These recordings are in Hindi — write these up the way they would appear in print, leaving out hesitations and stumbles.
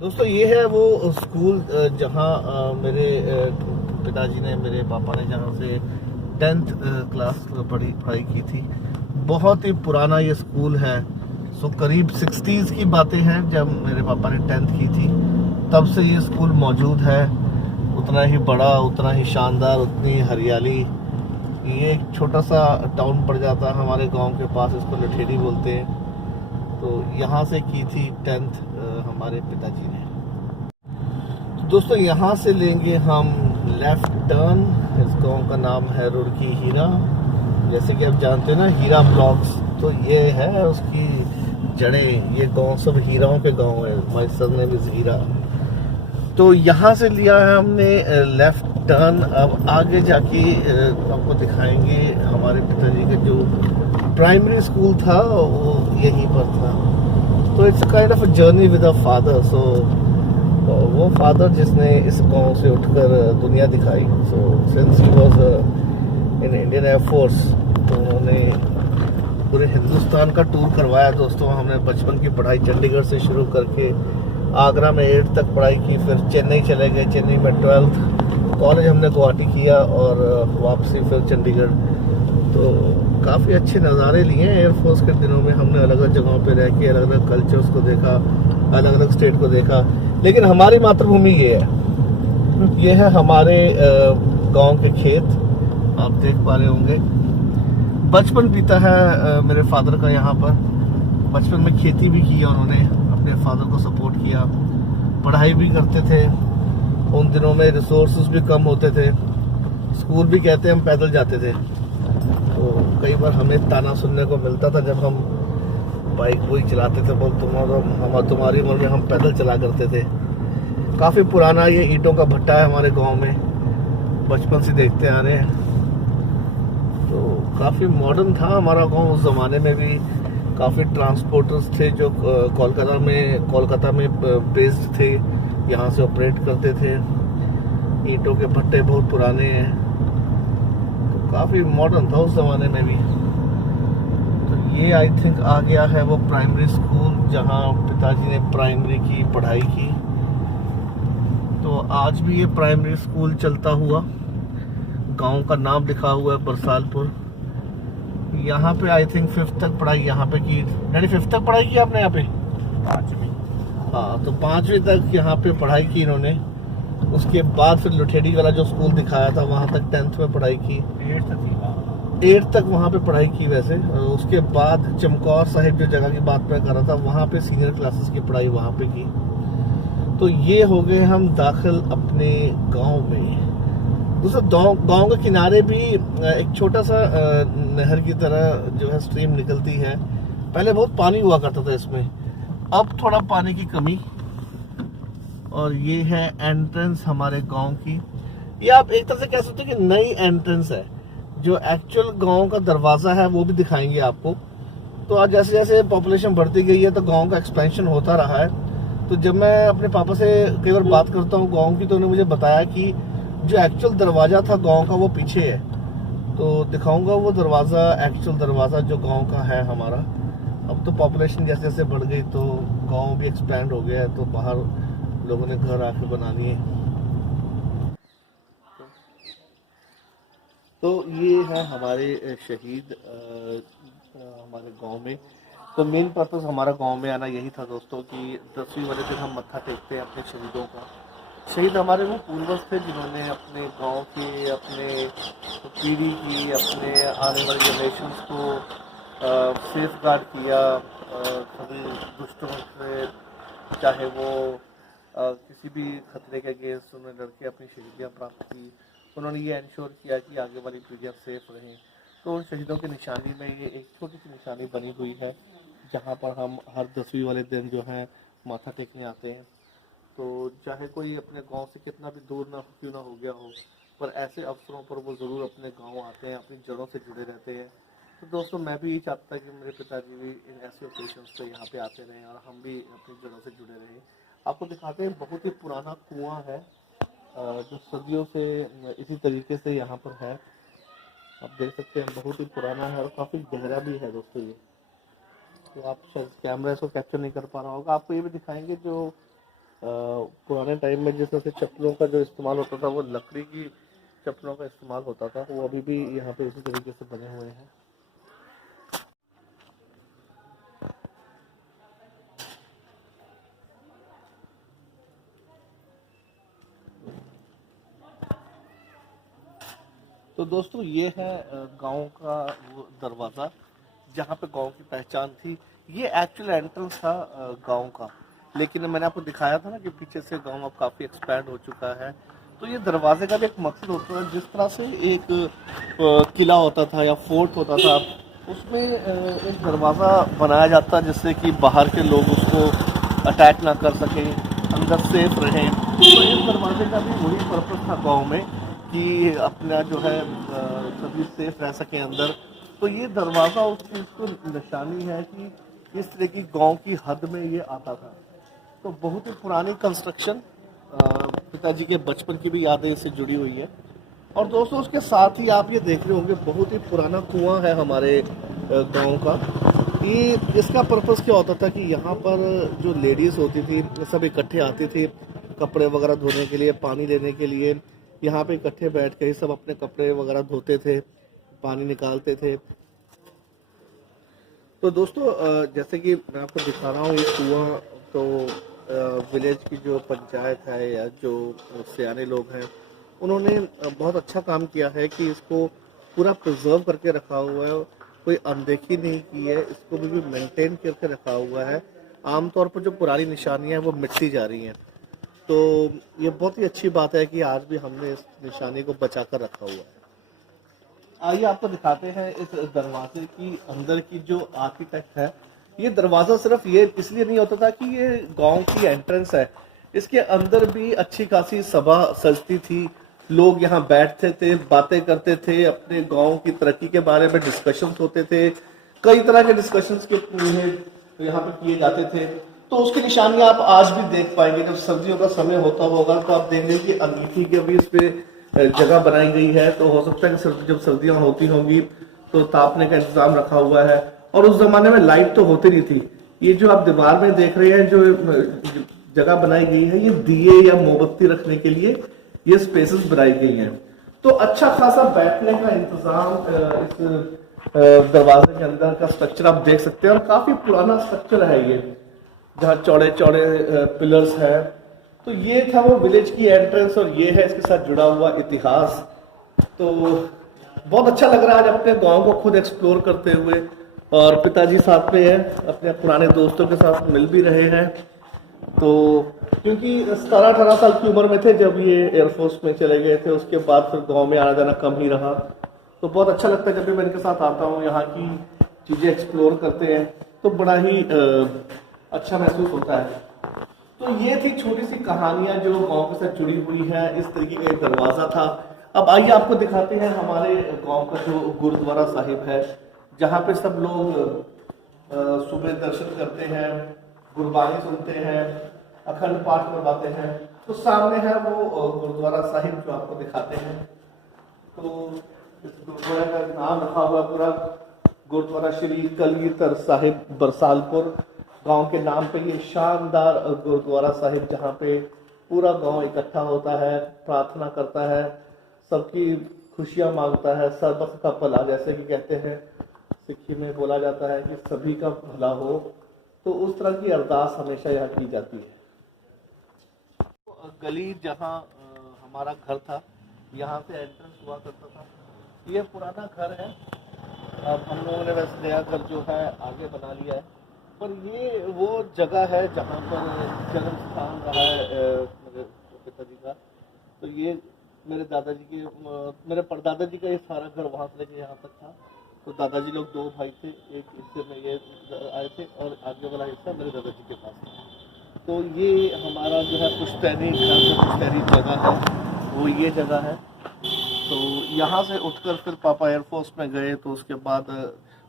दोस्तों ये है वो स्कूल जहाँ मेरे पिताजी ने, मेरे पापा ने जहाँ से 10th क्लास पढ़ाई की थी। बहुत ही पुराना ये स्कूल है। सो करीब 60s की बातें हैं जब मेरे पापा ने 10th की थी। तब से ये स्कूल मौजूद है। उतना ही बड़ा, उतना ही शानदार, उतनी हरियाली। ये एक छोटा सा टाउन पड़ जाता है हमारे गांव के पास, इसको लठेड़ी बोलते हैं। तो यहाँ से की थी 10th हमारे पिताजी ने। तो दोस्तों यहाँ से लेंगे हम लेफ्ट टर्न। इस गांव का नाम है रुड़की हीरा। जैसे कि आप जानते हैं ना, हीरा ब्लॉक्स, तो ये है उसकी जड़ें। ये गांव सब हीराओं के गांव है। माय सरनेम इज हीरा। तो यहाँ से लिया है हमने लेफ्ट टर्न। अब आगे जाके आपको दिखाएंगे हमारे पिताजी का जो प्राइमरी स्कूल था वो यहीं पर था। तो it's kind of a journey with a father. So वो फादर जिसने इस गांव से उठकर दुनिया दिखाई। So since he was in Indian air force, तो उन्होंने पूरे हिंदुस्तान का टूर करवाया। दोस्तों हमने बचपन की पढ़ाई चंडीगढ़ से शुरू करके आगरा में 8th तक पढ़ाई की, फिर चेन्नई चले गए, चेन्नई में 12th। कॉलेज हमने गुवाहाटी किया और वापसी फिर चंडीगढ़। तो काफ़ी अच्छे नज़ारे लिए हैं एयरफोर्स के दिनों में। हमने अलग अलग जगहों पे रह के अलग अलग कल्चर्स को देखा, अलग अलग स्टेट को देखा। लेकिन हमारी मातृभूमि ये है। ये है हमारे गांव के खेत, आप देख पा रहे होंगे। बचपन बीता है मेरे फादर का यहाँ पर। बचपन में खेती भी की उन्होंने, अपने फादर को सपोर्ट किया, पढ़ाई भी करते थे। उन दिनों में रिसोर्सेज भी कम होते थे। स्कूल भी कहते हम पैदल जाते थे। तो कई बार हमें ताना सुनने को मिलता था जब हम बाइक वही चलाते थे, बोल तुम्हारी उम्र में हम पैदल चला करते थे। काफ़ी पुराना ये ईंटों का भट्टा है हमारे गांव में, बचपन से देखते आ रहे हैं। तो काफ़ी मॉडर्न था हमारा गांव उस ज़माने में भी। काफ़ी ट्रांसपोर्टर्स थे जो कोलकाता में बेस्ड थे, यहाँ से ऑपरेट करते थे। ईंटों के भट्टे बहुत पुराने हैं, तो काफ़ी मॉडर्न था उस ज़माने में भी। तो ये आई थिंक आ गया है वो प्राइमरी स्कूल जहाँ पिताजी ने प्राइमरी की पढ़ाई की। तो आज भी ये प्राइमरी स्कूल चलता हुआ, गांव का नाम लिखा हुआ है बरसालपुर। यहाँ पे आई थिंक 5th तक पढ़ाई यहाँ पे की। यानी 5th तक पढ़ाई की आपने यहाँ पे? 5वीं। हाँ, तो 5वीं तक यहाँ पे पढ़ाई की इन्होंने। उसके बाद फिर लुठेड़ी वाला जो स्कूल दिखाया था वहाँ तक 10th में पढ़ाई की। 8th तक वहाँ पे पढ़ाई की वैसे। उसके बाद चमकौर साहिब जो जगह की बात मैं कर रहा था, वहाँ पे सीनियर क्लासेस की पढ़ाई वहाँ पे की। तो ये हो गए हम दाखिल अपने गांव में। दोस्तों गांव के किनारे भी एक छोटा सा नहर की तरह जो है स्ट्रीम निकलती है। पहले बहुत पानी हुआ करता था इसमें, अब थोड़ा पानी की कमी। और ये है एंट्रेंस हमारे गांव की। ये आप एक तरह से कह सकते हो कि नई एंट्रेंस है। जो एक्चुअल गांव का दरवाजा है वो भी दिखाएंगे आपको। तो आज जैसे जैसे पॉपुलेशन बढ़ती गई है तो गांव का एक्सपेंशन होता रहा है। तो जब मैं अपने पापा से कई बार बात करता हूँ गांव की, तो उन्होंने मुझे बताया कि जो एक्चुअल दरवाजा था गांव का वो पीछे है। तो दिखाऊंगा वो दरवाजा, एक्चुअल दरवाजा जो गांव का है हमारा। अब तो पॉपुलेशन जैसे जैसे बढ़ गई तो गांव भी एक्सपैंड हो गया है, तो बाहर लोगों ने घर आके बना लिए। तो ये है हमारे शहीद हमारे गांव में। तो मेन पर्पस हमारा गांव में आना यही था दोस्तों कि 10वीं वाले दिन हम मत्था टेकते हैं अपने शहीदों का। शहीद हमारे वो पूर्वज थे जिन्होंने अपने गांव की, अपने पीढ़ी की, अपने आने वाले जनरेशन्स को सेफ गार्ड किया सभी दुष्टों से। चाहे वो किसी भी खतरे के अगेंस्ट उन्होंने लड़के अपनी शहीदियाँ प्राप्त की। उन्होंने ये इंश्योर किया कि आगे वाली पीढ़ियाँ सेफ रहें। तो उन शहीदों की निशानी में ये एक छोटी सी निशानी बनी हुई है, जहाँ पर हम हर 10वीं वाले दिन जो है माथा टेकने आते हैं। तो चाहे कोई अपने गांव से कितना भी दूर ना क्यों ना हो गया हो, पर ऐसे अवसरों पर वो ज़रूर अपने गांव आते हैं, अपनी जड़ों से जुड़े रहते हैं। तो दोस्तों मैं भी यही चाहता था कि मेरे पिताजी भी इन ऐसे ओकेजन्स पे यहाँ पे आते रहें और हम भी अपनी जड़ों से जुड़े रहें। आपको दिखाते हैं, बहुत ही पुराना कुआं है जो सदियों से इसी तरीके से यहाँ पर है। आप देख सकते हैं बहुत ही पुराना है और काफ़ी गहरा भी है दोस्तों ये। तो आप शायद कैमरा इसको कैप्चर नहीं कर पा रहा होगा। आपको ये भी दिखाएंगे जो पुराने टाइम में जिस तरह से चप्पलों का जो इस्तेमाल होता था वो लकड़ी की चप्पलों का इस्तेमाल होता था, वो अभी भी यहाँ पे इसी तरीके से बने हुए हैं। तो दोस्तों ये है गांव का वो दरवाज़ा जहाँ पे गांव की पहचान थी। ये एक्चुअल एंट्रेंस था गांव का, लेकिन मैंने आपको दिखाया था ना कि पीछे से गांव अब काफ़ी एक्सपैंड हो चुका है। तो ये दरवाजे का भी एक मकसद होता है, जिस तरह से एक किला होता था या फोर्ट होता था, उसमें एक दरवाज़ा बनाया जाता जिससे कि बाहर के लोग उसको अटैक ना कर सकें, अंदर सेफ रहें। तो इस दरवाजे का भी वही पर्पस था गाँव में कि अपना जो है सभी सेफ रह सकें अंदर। तो ये दरवाज़ा उस चीज़ को निशानी है कि इस तरह की गांव की हद में ये आता था। तो बहुत ही पुरानी कंस्ट्रक्शन, पिताजी के बचपन की भी यादें इससे जुड़ी हुई है। और दोस्तों उसके साथ ही आप ये देख रहे होंगे बहुत ही पुराना कुआं है हमारे गांव का। ये इसका पर्पस क्या होता था कि यहाँ पर जो लेडीज़ होती थी सब इकट्ठे आती थी कपड़े वगैरह धोने के लिए, पानी लेने के लिए। यहाँ पे इकट्ठे बैठ के सब अपने कपड़े वगैरह धोते थे, पानी निकालते थे। तो दोस्तों जैसे कि मैं आपको दिखा रहा हूँ ये कुआं, तो विलेज की जो पंचायत है या जो सियाने लोग हैं उन्होंने बहुत अच्छा काम किया है कि इसको पूरा प्रिजर्व करके रखा हुआ है। कोई अनदेखी नहीं की है, इसको भी मेंटेन करके रखा हुआ है। आमतौर पर जो पुरानी निशानियां हैं वो मिटती जा रही हैं। तो ये बहुत ही अच्छी बात है कि आज भी हमने इस निशानी को बचा कर रखा हुआ है। आइए आपको दिखाते हैं इस दरवाजे की अंदर की जो आर्किटेक्ट है। ये दरवाजा सिर्फ ये इसलिए नहीं होता था कि ये गांव की एंट्रेंस है, इसके अंदर भी अच्छी खासी सभा सजती थी। लोग यहाँ बैठते थे, बातें करते थे, अपने गांव की तरक्की के बारे में डिस्कशंस होते थे। कई तरह के डिस्कशंस के यहाँ पे किए जाते थे। तो उसकी निशानी आप आज भी देख पाएंगे। जब सर्दियों का समय होता होगा तो आप देखेंगे कि अंगीठी की भी इस पे जगह बनाई गई है। तो हो सकता है कि जब सर्दियां होती होंगी तो तापने का इंतजाम रखा हुआ है। और उस जमाने में लाइट तो होती नहीं थी। ये जो आप दीवार में देख रहे हैं जो जगह बनाई गई है, ये दिए या मोमबत्ती रखने के लिए ये स्पेसेस बनाई गई हैं। तो अच्छा खासा बैठने का इंतजाम इस दरवाजे के अंदर का स्ट्रक्चर आप देख सकते हैं। और काफी पुराना स्ट्रक्चर है ये, जहाँ चौड़े चौड़े पिलर्स हैं। तो ये था वो विलेज की एंट्रेंस और ये है इसके साथ जुड़ा हुआ इतिहास। तो बहुत अच्छा लग रहा है आज अपने गांव को खुद एक्सप्लोर करते हुए। और पिताजी साथ में हैं, अपने पुराने दोस्तों के साथ मिल भी रहे हैं। तो क्योंकि 17-18 साल की उम्र में थे जब ये एयरफोर्स में चले गए थे, उसके बाद फिर गाँव में आना जाना कम ही रहा। तो बहुत अच्छा लगता है जब भी मैं इनके साथ आता हूँ, यहाँ की चीज़ें एक्सप्लोर करते हैं तो बड़ा ही अच्छा महसूस होता है। तो ये थी छोटी सी कहानियां जो गांव के साथ जुड़ी हुई है। इस तरीके का एक दरवाजा था। अब आइए आपको दिखाते हैं हमारे गांव का जो गुरुद्वारा साहिब है, जहाँ पे सब लोग सुबह दर्शन करते हैं, गुरबानी सुनते हैं, अखंड पाठ करवाते हैं। तो सामने है वो गुरुद्वारा साहिब जो आपको दिखाते हैं। तो इस गुरुद्वारा का नाम रखा हुआ पूरा गुरुद्वारा श्री कलगीधर साहिब बरसालपुर। गांव के नाम पे ये शानदार गुरुद्वारा साहिब, जहाँ पे पूरा गांव इकट्ठा होता है, प्रार्थना करता है, सबकी खुशियां मांगता है, सर्बत का भला, जैसे कि कहते हैं सिक्खी में बोला जाता है कि सभी का भला हो। तो उस तरह की अरदास हमेशा यहाँ की जाती है। गली जहाँ हमारा घर था, यहाँ से एंट्रेंस हुआ करता था। ये पुराना घर है, अब हम लोगों ने वैसे नया घर जो है आगे बना लिया है। पर ये वो जगह है जहाँ पर जन्म स्थान रहा है मेरे पिताजी का। तो ये मेरे दादाजी के, मेरे परदादा जी का ये सारा घर वहाँ से लेके यहाँ तक था। तो दादाजी लोग 2 भाई थे, एक हिस्से में ये आए थे और आगे वाला हिस्सा मेरे दादाजी के पास था। तो ये हमारा जो है पुश्तैनी घर, पुश्तैनी जगह है। वो ये जगह है। तो यहाँ से उठकर फिर पापा एयरफोर्स में गए, तो उसके बाद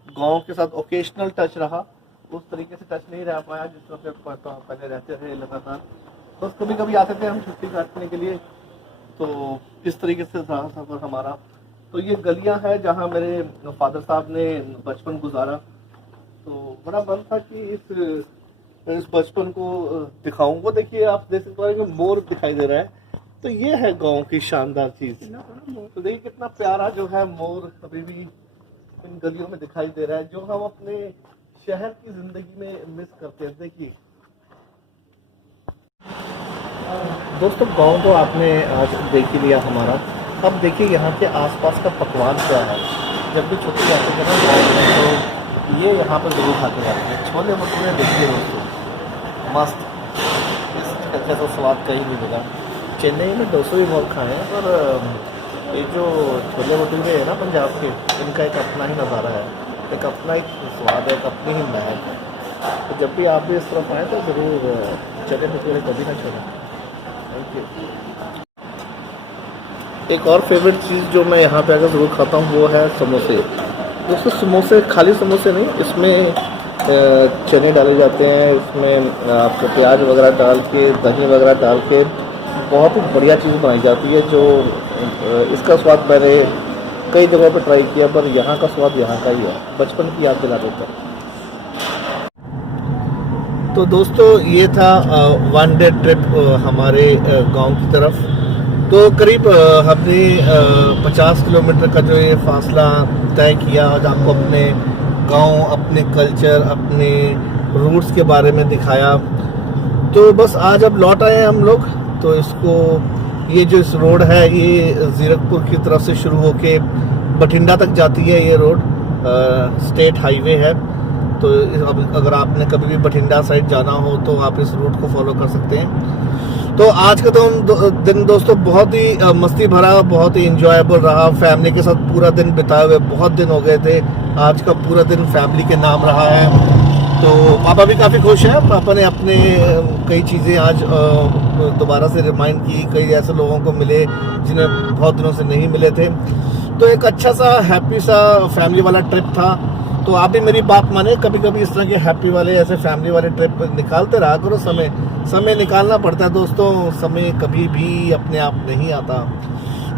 गांव के साथ ओकेशनल टच रहा, उस तरीके से टच नहीं रह पाया जिस तरह से पहले रहते थे लगातार। बस कभी कभी आते थे हम छुट्टी काटने के लिए, तो इस तरीके से था सफ़र हमारा। तो ये गलियां हैं जहाँ मेरे फादर साहब ने बचपन गुजारा। तो बड़ा मन था कि इस बचपन को दिखाऊं। वो देखिए, आप देख सकते हैं कि मोर दिखाई दे रहा है, तो ये है गांव की शानदार चीज। तो देखिए कितना प्यारा जो है मोर अभी भी इन गलियों में दिखाई दे रहा है, जो हम अपने शहर की जिंदगी में मिस करते हैं। देखिए दोस्तों, गांव तो आपने आज देख ही लिया हमारा। अब देखिए यहाँ के आसपास का पकवान क्या है। जब भी छुट्टी जाते हैं ना गाँव में, तो ये यहाँ पर जरूर खाते जाते हैं। छोले भटूरे देखिए दोस्तों, मस्त, इस जैसा स्वाद कहीं नहीं मिला। चेन्नई में डोसा भी बहुत खाए हैं, पर ये जो छोले भटूरे है ना पंजाब के, इनका एक अपना ही नज़ारा है, एक अपना ही स्वाद है, एक अपनी ही महक है। तो जब भी आप भी इस तरफ आए तो ज़रूर छोले भटूरे कभी ना छोड़ें। Thank you. एक और फेवरेट चीज़ जो मैं यहाँ पे आकर ज़रूर खाता हूँ वो है समोसे। दोस्तों समोसे खाली समोसे नहीं, इसमें चने डाले जाते हैं, इसमें आपको प्याज वगैरह डाल के, दही वगैरह डाल के बहुत ही बढ़िया चीज़ बनाई जाती है। जो इसका स्वाद मैंने कई जगह पर ट्राई किया, पर यहाँ का स्वाद यहाँ का ही है, बचपन की याद दिला देता है। तो दोस्तों ये था वन डे ट्रिप हमारे गांव की तरफ। तो करीब हमने 50 किलोमीटर का जो ये फासला तय किया, आज आपको अपने गांव, अपने कल्चर, अपने रूट्स के बारे में दिखाया। तो बस आज अब लौट आए हम लोग। तो इसको, ये जो इस रोड है, ये जीरकपुर की तरफ से शुरू होके बठिंडा तक जाती है। ये रोड स्टेट हाईवे है। तो अगर आपने कभी भी बठिंडा साइड जाना हो तो आप इस रूट को फॉलो कर सकते हैं। तो आज का दिन दोस्तों बहुत ही मस्ती भरा, बहुत ही इंजॉयबल रहा। फैमिली के साथ पूरा दिन बिताए हुए बहुत दिन हो गए थे। आज का पूरा दिन फैमिली के नाम रहा है। तो पापा भी काफ़ी खुश हैं। पापा ने अपने कई चीज़ें आज दोबारा से रिमाइंड की, कई ऐसे लोगों को मिले जिन्हें बहुत दिनों से नहीं मिले थे। तो एक अच्छा सा हैप्पी सा फैमिली वाला ट्रिप था। तो आप भी मेरी बात माने, कभी कभी इस तरह के हैप्पी वाले, ऐसे फैमिली वाले ट्रिप निकालते रहा करो। समय निकालना पड़ता है दोस्तों, समय कभी भी अपने आप नहीं आता।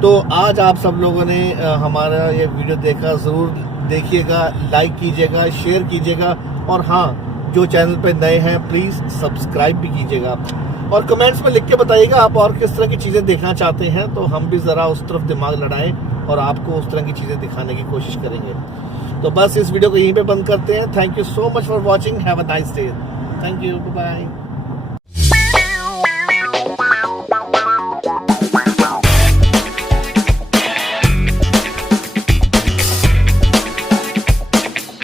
तो आज आप सब लोगों ने हमारा ये वीडियो देखा, ज़रूर देखिएगा, लाइक कीजिएगा, शेयर कीजिएगा, और हाँ, जो चैनल पे नए हैं प्लीज़ सब्सक्राइब भी कीजिएगा। और कमेंट्स में लिख के बताइएगा आप और किस तरह की चीज़ें देखना चाहते हैं, तो हम भी ज़रा उस तरफ दिमाग लड़ाएं और आपको उस तरह की चीज़ें दिखाने की कोशिश करेंगे। तो बस इस वीडियो को यहीं पे बंद करते हैं। Thank you so much for watching. Have a nice day. Thank you, bye bye.